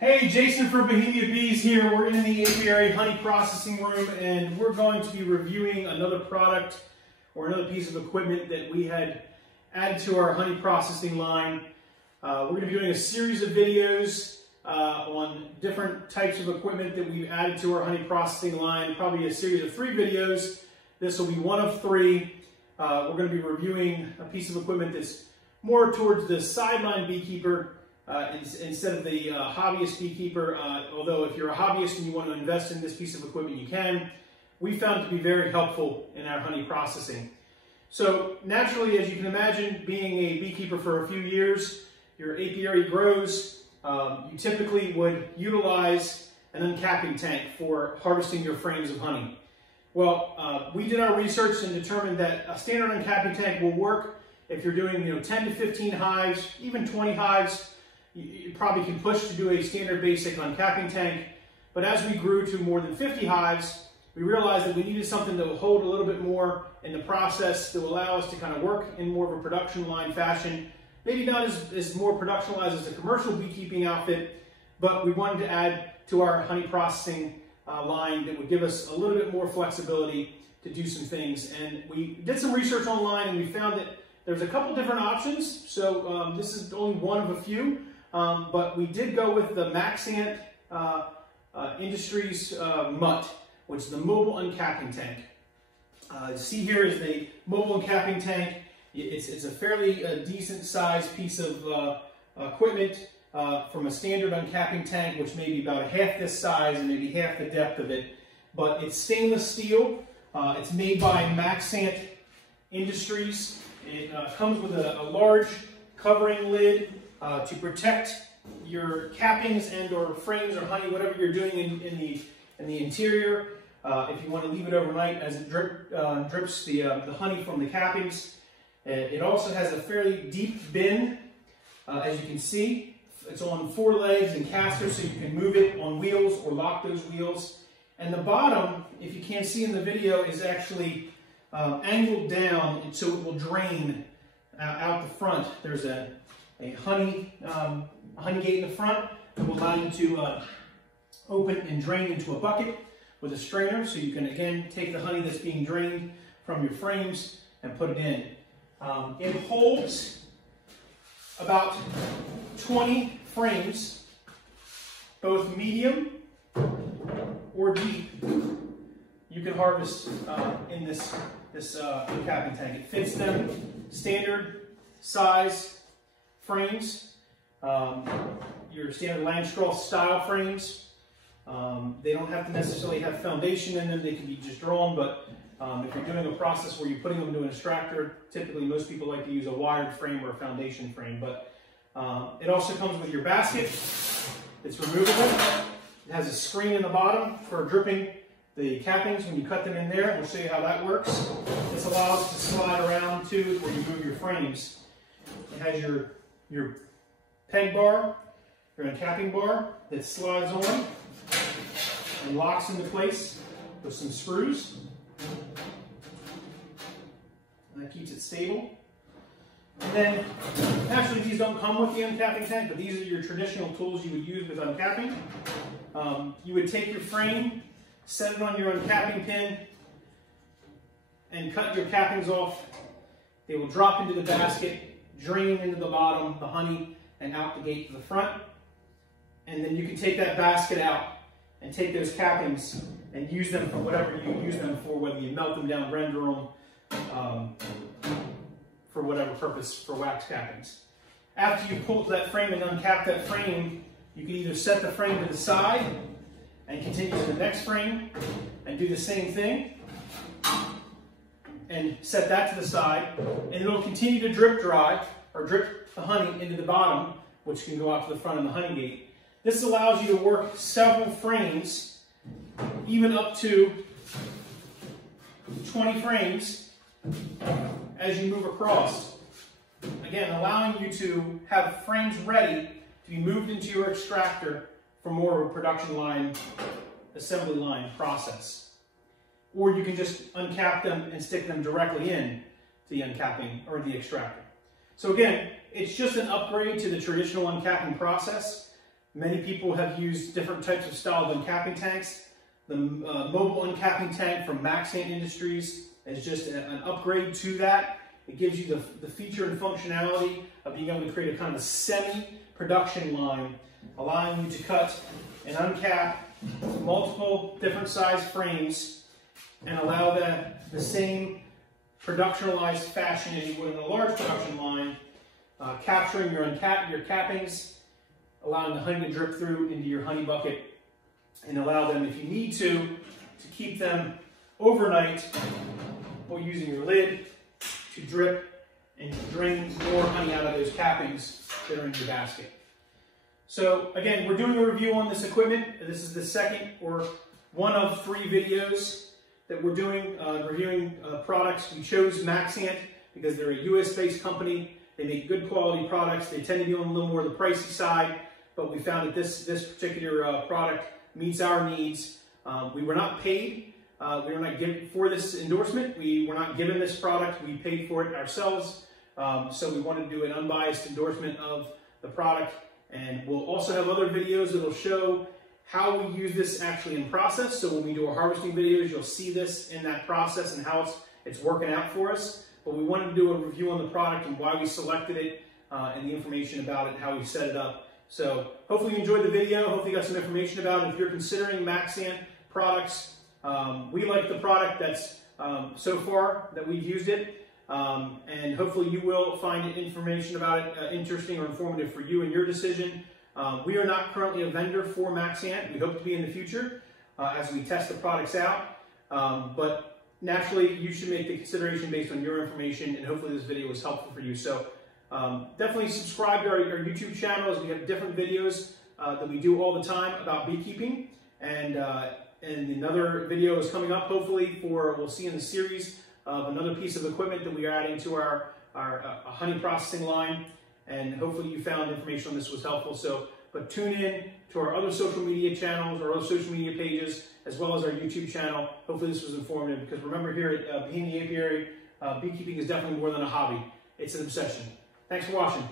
Hey, Jason from Bohemia Bees here. We're in the apiary honey processing room, and we're going to be reviewing another product or another piece of equipment that we had added to our honey processing line. We're going to be doing a series of videos on different types of equipment that we've added to our honey processing line, probably a series of 3 videos. This will be one of 3. We're going to be reviewing a piece of equipment that's more towards the sideline beekeeper instead of the hobbyist beekeeper, although if you're a hobbyist and you want to invest in this piece of equipment, you can. We found it to be very helpful in our honey processing. So naturally, as you can imagine, being a beekeeper for a few years, your apiary grows. You typically would utilize an uncapping tank for harvesting your frames of honey. Well, we did our research and determined that a standard uncapping tank will work if you're doing 10 to 15 hives, even 20 hives. You probably can push to do a standard basic uncapping tank, but as we grew to more than 50 hives, we realized that we needed something that would hold a little bit more in the process, that would allow us to kind of work in more of a production line fashion. Maybe not as more productionalized as a commercial beekeeping outfit, but we wanted to add to our honey processing line that would give us a little bit more flexibility to do some things. And we did some research online, and we found that there's a couple different options. So this is only one of a few. But we did go with the MAXANT Industries MUT, which is the mobile uncapping tank. See here is the mobile uncapping tank. It's a fairly decent sized piece of equipment from a standard uncapping tank, which may be about half this size and maybe half the depth of it. But it's stainless steel. It's made by MAXANT Industries. It comes with a large covering lid to protect your cappings and or frames or honey, whatever you're doing in the interior. If you want to leave it overnight as it drips the honey from the cappings. It also has a fairly deep bin, as you can see. It's on 4 legs and casters, so you can move it on wheels or lock those wheels. And the bottom, if you can't see in the video, is actually angled down so it will drain out the front. There's a honey gate in the front that will allow you to open and drain into a bucket with a strainer, so you can again take the honey that's being drained from your frames and put it in. It holds about 20 frames, both medium or deep. You can harvest in this uncapping tank. It fits them standard size frames, your standard Langstraw style frames. They don't have to necessarily have foundation in them. They can be just drawn, but if you're doing a process where you're putting them into an extractor, typically most people like to use a wired frame or a foundation frame. But it also comes with your basket. It's removable. It has a screen in the bottom for dripping the cappings when you cut them in there. We'll show you how that works. This allows it to slide around too where you move your frames. It has your peg bar, your uncapping bar that slides on and locks into place with some screws. And that keeps it stable. And then, actually these don't come with the uncapping tank, but these are your traditional tools you would use with uncapping. You would take your frame, set it on your uncapping pin, and cut your cappings off. They will drop into the basket, drain into the bottom, the honey, and out the gate to the front. And then you can take that basket out and take those cappings and use them for whatever you use them for, whether you melt them down, render them, for whatever purpose, for wax cappings. After you pull that frame and uncap that frame, you can either set the frame to the side and continue to the next frame and do the same thing and set that to the side, and it'll continue to drip dry or drip the honey into the bottom, which can go out to the front of the honey gate. This allows you to work several frames, even up to 20 frames as you move across. Again, allowing you to have frames ready to be moved into your extractor for more of a production line, assembly line process. Or you can just uncap them and stick them directly in to the uncapping or the extractor. So again, it's just an upgrade to the traditional uncapping process. Many people have used different types of style of uncapping tanks. The mobile uncapping tank from MAXANT Industries is just an upgrade to that. It gives you the feature and functionality of being able to create a kind of a semi-production line, allowing you to cut and uncap multiple different size frames and allow the same productionalized fashion as you would in a large production line, capturing your cappings, allowing the honey to drip through into your honey bucket, and allow them, if you need to keep them overnight or using your lid to drip and drain more honey out of those cappings that are in your basket. So again, we're doing a review on this equipment. This is the second or one of 3 videos that we're doing, reviewing products. We chose MAXANT because they're a US-based company. They make good quality products. They tend to be on a little more the pricey side, but we found that this particular product meets our needs. We were not paid. We were not given for this endorsement. We were not given this product. We paid for it ourselves. So we wanted to do an unbiased endorsement of the product. And we'll also have other videos that will show how we use this actually in process. So when we do our harvesting videos, you'll see this in that process and how it's working out for us. But we wanted to do a review on the product and why we selected it and the information about it, how we set it up. So hopefully you enjoyed the video. Hopefully you got some information about it. If you're considering MAXANT products, we like the product that's so far that we've used it. And hopefully you will find information about it interesting or informative for you and your decision. We are not currently a vendor for MAXANT. We hope to be in the future as we test the products out. But naturally, you should make the consideration based on your information, and hopefully this video was helpful for you. So definitely subscribe to our YouTube channel, as we have different videos that we do all the time about beekeeping. And another video is coming up, hopefully, we'll see in the series of another piece of equipment that we are adding to our honey processing line. And hopefully you found information on this was helpful. But tune in to our other social media channels, our other social media pages, as well as our YouTube channel. Hopefully this was informative, because remember, here at Bohemia Apiary, beekeeping is definitely more than a hobby. It's an obsession. Thanks for watching.